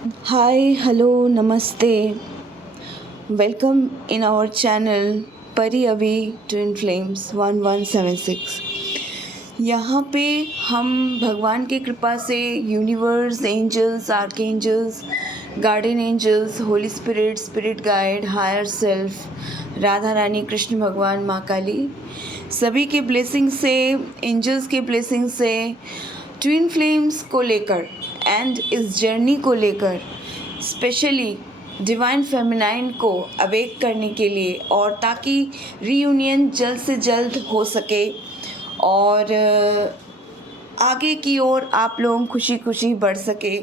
Hi, hello, namaste. Welcome in our channel Pari Abhi Twin Flames 1176. यहाँ पे हम भगवान की कृपा से universe, angels, archangels, guardian angels, holy spirit, spirit guide, higher self, Radha Rani, Krishna भगवान, माँ काली, सभी के ब्लेसिंग से, एंजल्स के ब्लेसिंग से ट्विन फ्लेम्स को लेकर एंड इस जर्नी को लेकर स्पेशली डिवाइन फेमिनाइन को अवेक करने के लिए और ताकि रीयूनियन जल्द से जल्द हो सके और आगे की ओर आप लोग खुशी खुशी बढ़ सके,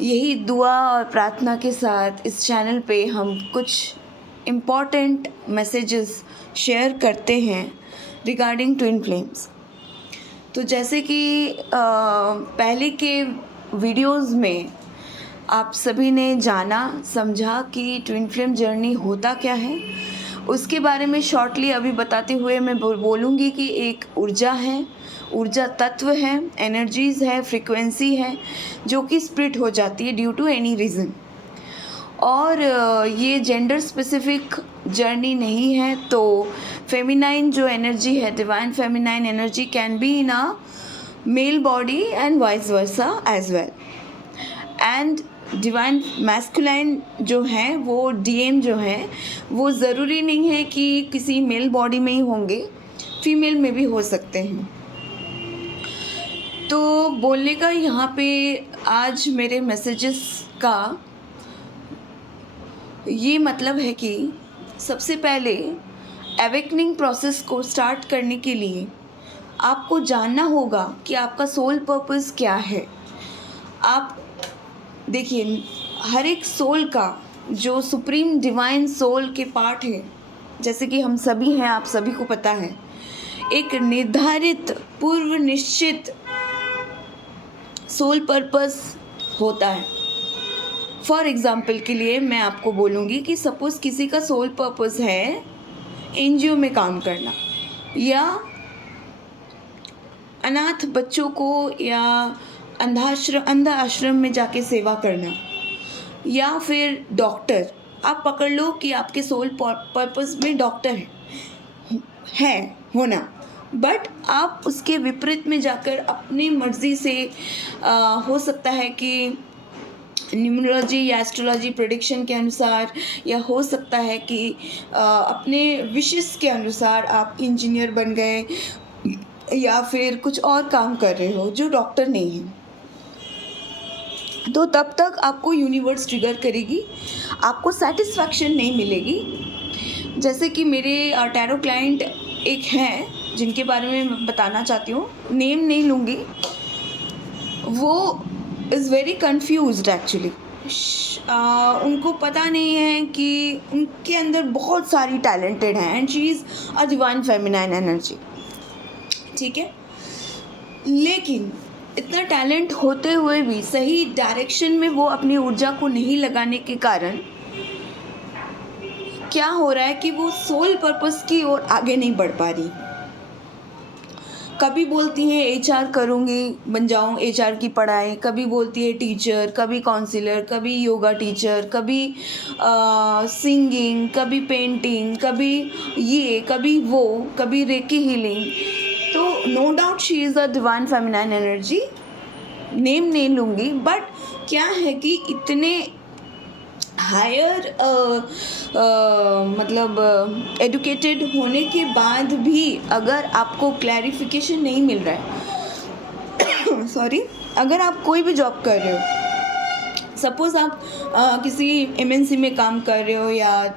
यही दुआ और प्रार्थना के साथ इस चैनल पे हम कुछ इम्पॉर्टेंट मैसेजेस शेयर करते हैं रिगार्डिंग ट्विन फ्लेम्स। तो जैसे कि पहले के वीडियोस में आप सभी ने जाना समझा कि ट्विन फ्लेम जर्नी होता क्या है, उसके बारे में शॉर्टली अभी बताते हुए मैं बोलूँगी कि एक ऊर्जा है, ऊर्जा तत्व है, एनर्जीज़ है, फ्रीक्वेंसी है जो कि स्प्लिट हो जाती है ड्यू टू एनी रीज़न। और ये जेंडर स्पेसिफिक जर्नी नहीं है, तो फेमिनाइन जो एनर्जी है, divine feminine energy can be in a male body and vice versa as well. And divine masculine जो है वो डीएम जो है वो ज़रूरी नहीं है कि किसी मेल बॉडी में ही होंगे, फीमेल में भी हो सकते हैं। तो बोलने का यहाँ पे आज मेरे मैसेजेस का ये मतलब है कि सबसे पहले अवेकनिंग प्रोसेस को स्टार्ट करने के लिए आपको जानना होगा कि आपका सोल पर्पस क्या है। आप देखिए, हर एक सोल का जो सुप्रीम डिवाइन सोल के पार्ट है, जैसे कि हम सभी हैं, आप सभी को पता है, एक निर्धारित पूर्व निश्चित सोल पर्पस होता है। फॉर एग्ज़ाम्पल के लिए मैं आपको बोलूँगी कि सपोज़ किसी का सोल पर्पस है एनजीओ में काम करना, या अनाथ बच्चों को या अंध आश्रम में जाके सेवा करना, या फिर डॉक्टर। आप पकड़ लो कि आपके सोल पर्पस में डॉक्टर है होना, बट आप उसके विपरीत में जाकर अपनी मर्ज़ी से हो सकता है कि न्यूमरोलॉजी या एस्ट्रोलॉजी प्रेडिक्शन के अनुसार, या हो सकता है कि अपने विशेस के अनुसार आप इंजीनियर बन गए या फिर कुछ और काम कर रहे हो जो डॉक्टर नहीं है। तो तब तक आपको यूनिवर्स ट्रिगर करेगी, आपको सेटिस्फैक्शन नहीं मिलेगी। जैसे कि मेरे टैरो क्लाइंट एक हैं जिनके बारे में मैं बताना चाहती हूँ, नेम नहीं लूँगी, वो इज़ वेरी कन्फ्यूज्ड एक्चुअली। उनको पता नहीं है कि उनके अंदर बहुत सारी टैलेंटेड हैं and she is a divine feminine energy, ठीक है। लेकिन इतना टैलेंट होते हुए भी सही डायरेक्शन में वो अपनी ऊर्जा को नहीं लगाने के कारण क्या हो रहा है कि वो सोल पर्पस की ओर आगे नहीं बढ़ पा रही। कभी बोलती हैं एचआर करूँगी, बन जाऊँ एचआर की पढ़ाई, कभी बोलती है टीचर, कभी काउंसलर, कभी योगा टीचर, कभी सिंगिंग, कभी पेंटिंग, कभी ये, कभी वो, कभी रेकी हीलिंग। तो no doubt she is a divine feminine energy, name नहीं लूँगी, बट क्या है कि इतने हायर मतलब एडुकेटेड होने के बाद भी अगर आपको क्लैरिफिकेशन नहीं मिल रहा है सॉरी, अगर आप कोई भी जॉब कर रहे हो, सपोज़ आप किसी एमएनसी में काम कर रहे हो, या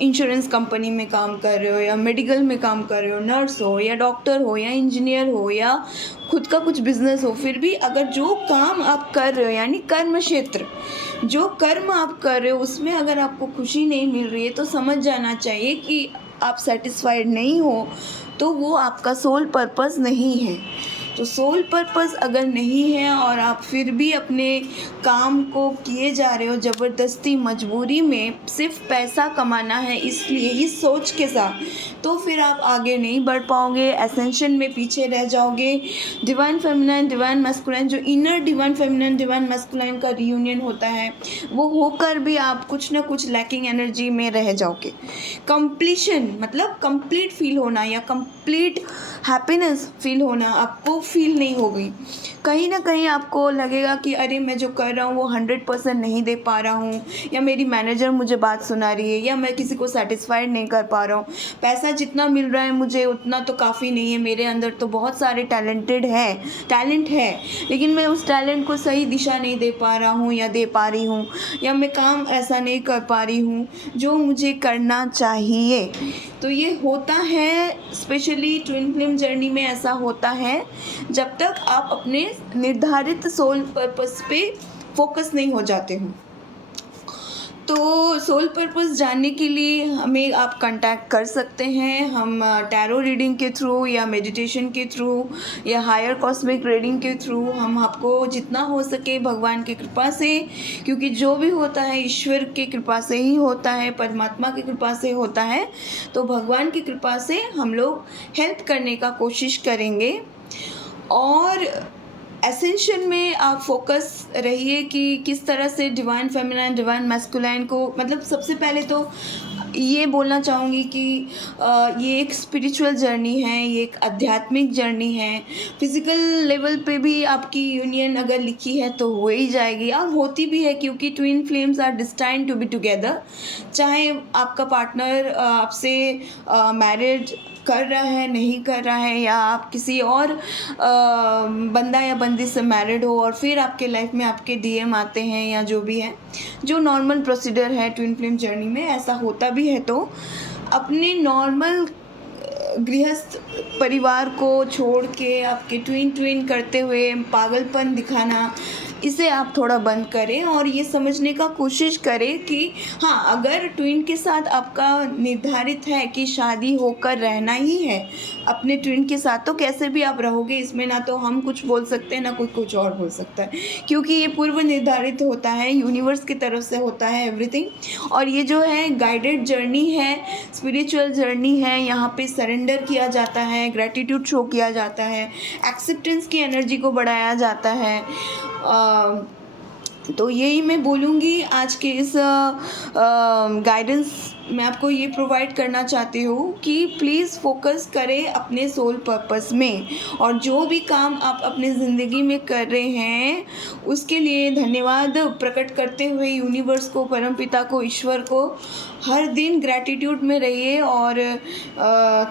इंश्योरेंस कंपनी में काम कर रहे हो, या मेडिकल में काम कर रहे हो, नर्स हो या डॉक्टर हो या इंजीनियर हो या खुद का कुछ बिजनेस हो, फिर भी अगर जो काम आप कर रहे हो यानी कर्म क्षेत्र, जो कर्म आप कर रहे हो उसमें अगर आपको खुशी नहीं मिल रही है, तो समझ जाना चाहिए कि आप सेटिस्फाइड नहीं हो, तो वो आपका सोल पर्पस नहीं है। तो सोल पर्पस अगर नहीं है और आप फिर भी अपने काम को किए जा रहे हो ज़बरदस्ती मजबूरी में, सिर्फ पैसा कमाना है इसलिए, इस सोच के साथ, तो फिर आप आगे नहीं बढ़ पाओगे, एसेंशन में पीछे रह जाओगे। डिवाइन फेमिनाइन डिवाइन मैस्कुलाइन, जो inner divine feminine divine masculine का रियूनियन होता है, वो होकर भी आप कुछ ना कुछ लैकिंग एनर्जी में रह जाओगे। कंप्लीशन मतलब कंप्लीट फील होना या कंप्लीट हैप्पीनेस फील होना आपको फील नहीं होगी। कहीं ना कहीं आपको लगेगा कि अरे मैं जो कर रहा हूँ वो 100% नहीं दे पा रहा हूँ, या मेरी मैनेजर मुझे बात सुना रही है, या मैं किसी को सेटिस्फाइड नहीं कर पा रहा हूँ, पैसा जितना मिल रहा है मुझे उतना तो काफ़ी नहीं है, मेरे अंदर तो बहुत सारे टैलेंट है, लेकिन मैं उस टैलेंट को सही दिशा नहीं दे पा रहा हूँ या दे पा रही हूँ, या मैं काम ऐसा नहीं कर पा रही हूँ जो मुझे करना चाहिए। तो ये होता है, स्पेशली ट्विन फ्लेम जर्नी में ऐसा होता है जब तक आप अपने निर्धारित सोल पर्पस पे फोकस नहीं हो जाते हो। तो सोल पर्पस जानने के लिए हमें आप कांटेक्ट कर सकते हैं। हम टैरो रीडिंग के थ्रू या मेडिटेशन के थ्रू या हायर कॉस्मिक रीडिंग के थ्रू हम आपको जितना हो सके भगवान की कृपा से, क्योंकि जो भी होता है ईश्वर की कृपा से ही होता है, परमात्मा की कृपा से होता है, तो भगवान की कृपा से हम लोग हेल्प करने का कोशिश करेंगे। और एसेंशन में आप फोकस रहिए कि किस तरह से डिवाइन फेमिनाइन डिवाइन मैस्कुलाइन को, मतलब सबसे पहले तो ये बोलना चाहूँगी कि ये एक स्पिरिचुअल जर्नी है, ये एक आध्यात्मिक जर्नी है। फिज़िकल लेवल पे भी आपकी यूनियन अगर लिखी है तो हो ही जाएगी, और होती भी है, क्योंकि twin flames are destined to be together. चाहे आपका पार्टनर आपसे मैरिड कर रहा है नहीं कर रहा है, या आप किसी और बंदा या बंदी से मैरिड हो और फिर आपके लाइफ में आपके डीएम आते हैं, या जो भी है, जो नॉर्मल प्रोसीजर है ट्विन फ्लेम जर्नी में, ऐसा होता भी है, तो अपने नॉर्मल गृहस्थ परिवार को छोड़ के आपके ट्विन करते हुए पागलपन दिखाना, इसे आप थोड़ा बंद करें और ये समझने का कोशिश करें कि हाँ, अगर ट्विन के साथ आपका निर्धारित है कि शादी होकर रहना ही है अपने ट्विन के साथ, तो कैसे भी आप रहोगे, इसमें ना तो हम कुछ बोल सकते हैं ना कोई कुछ और बोल सकता है, क्योंकि ये पूर्व निर्धारित होता है, यूनिवर्स की तरफ से होता है एवरीथिंग। और ये जो है गाइडेड जर्नी है, स्पिरिचुअल जर्नी है, यहाँ पे सरेंडर किया जाता है, ग्रैटिट्यूड शो किया जाता है, एक्सेप्टेंस की एनर्जी को बढ़ाया जाता है। तो यही मैं बोलूँगी आज के इस गाइडेंस मैं आपको ये प्रोवाइड करना चाहती हूँ कि प्लीज़ फोकस करें अपने सोल पर्पस में, और जो भी काम आप अपनी ज़िंदगी में कर रहे हैं उसके लिए धन्यवाद प्रकट करते हुए यूनिवर्स को, परमपिता को, ईश्वर को हर दिन ग्रैटिट्यूड में रहिए और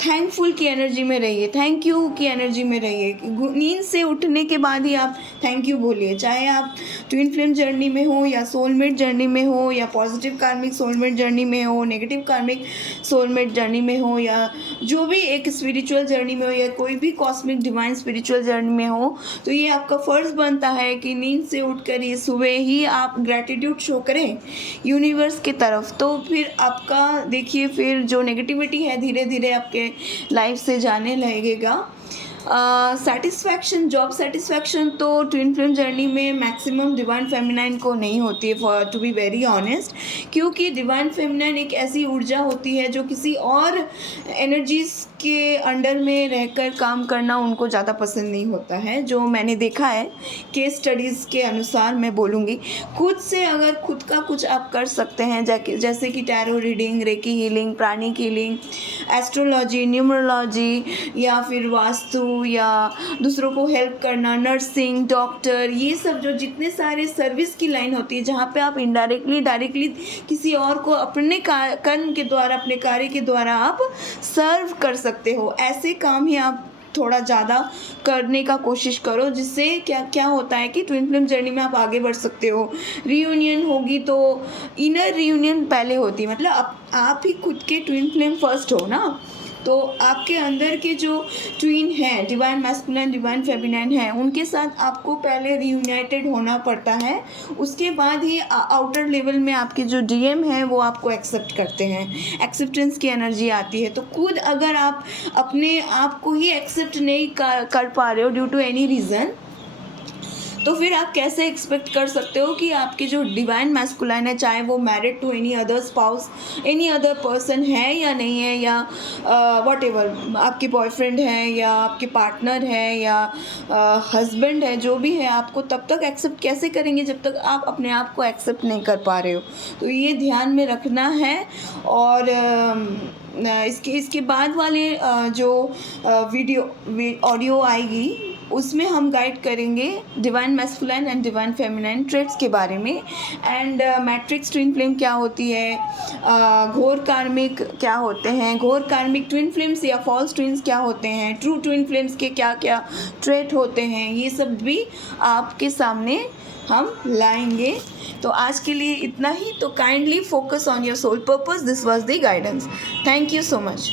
थैंकफुल की एनर्जी में रहिए, थैंक यू की एनर्जी में रहिए। नींद से उठने के बाद ही आप थैंक यू बोलिए, चाहे आप ट्विन फ्लेम जर्नी में हो या सोलमेट जर्नी में हो या पॉजिटिव कार्मिक सोलमेट जर्नी में हो, नेगेटिव कार्मिक सोलमेट जर्नी में हो, या जो भी एक स्पिरिचुअल जर्नी में हो या कोई भी कॉस्मिक डिवाइन स्पिरिचुअल जर्नी में हो। तो ये आपका फ़र्ज़ बनता है कि नींद से उठकर ये सुबह ही आप ग्रैटिट्यूड शो करें यूनिवर्स की तरफ, तो फिर आपका देखिए फिर जो नेगेटिविटी है धीरे धीरे आपके लाइफ से जाने लगेगा। सेटिस्फैक्शन, जॉब सेटिस्फैक्शन तो ट्विन फ्लेम जर्नी में मैक्सिमम डिवाइन फेमिनाइन को नहीं होती है, for to be very honest, क्योंकि डिवाइन फेमिनाइन एक ऐसी ऊर्जा होती है जो किसी और एनर्जीज़ के अंडर में रहकर काम करना उनको ज़्यादा पसंद नहीं होता है, जो मैंने देखा है केस स्टडीज़ के अनुसार। मैं बोलूँगी खुद से अगर खुद का कुछ आप कर सकते हैं, जैसे कि tarot reading, reiki healing, pranic healing, astrology, numerology, या फिर वास्तु, या दूसरों को हेल्प करना, नर्सिंग, डॉक्टर, ये सब जो जितने सारे सर्विस की लाइन होती है जहाँ पे आप इनडायरेक्टली डायरेक्टली किसी और को अपने कर्म के द्वारा, अपने कार्य के द्वारा आप सर्व कर सकते हो, ऐसे काम ही आप थोड़ा ज़्यादा करने का कोशिश करो, जिससे क्या क्या होता है कि ट्विन फ्लेम जर्नी में आप आगे बढ़ सकते हो। रीयूनियन होगी तो इनर रीयूनियन पहले होती है, मतलब आप ही खुद के ट्विन फ्लेम फर्स्ट हो ना, तो आपके अंदर के जो ट्विन हैं, डिवाइन मैस्कुलिन डिवाइन फेमिनाइन है, उनके साथ आपको पहले रियूनाइटेड होना पड़ता है, उसके बाद ही आउटर लेवल में आपके जो डीएम है वो आपको एक्सेप्ट करते हैं, एक्सेप्टेंस की एनर्जी आती है। तो खुद अगर आप अपने आप को ही एक्सेप्ट नहीं कर पा रहे हो ड्यू टू एनी रीज़न, तो फिर आप कैसे एक्सपेक्ट कर सकते हो कि आपके जो डिवाइन मैस्कुलाइन है, चाहे वो married to any other spouse, any other person है या नहीं है, या वॉट एवर आपके बॉयफ्रेंड है या आपके पार्टनर है या हस्बैंड है, जो भी है, आपको तब तक एक्सेप्ट कैसे करेंगे जब तक आप अपने आप को एक्सेप्ट नहीं कर पा रहे हो। तो ये ध्यान में रखना है। और इसके बाद वाले जो ऑडियो आएगी उसमें हम गाइड करेंगे divine masculine and divine feminine traits के बारे में, एंड मैट्रिक्स ट्विन फ्लेम क्या होती है, घोर कार्मिक क्या होते हैं, घोर कार्मिक ट्विन फ्लेम्स या फॉल्स ट्विन्स क्या होते हैं, ट्रू ट्विन फ्लेम्स के क्या क्या ट्रेट होते हैं, ये सब भी आपके सामने हम लाएंगे। तो आज के लिए इतना ही। तो kindly focus on your soul purpose. This was the guidance. Thank you so much.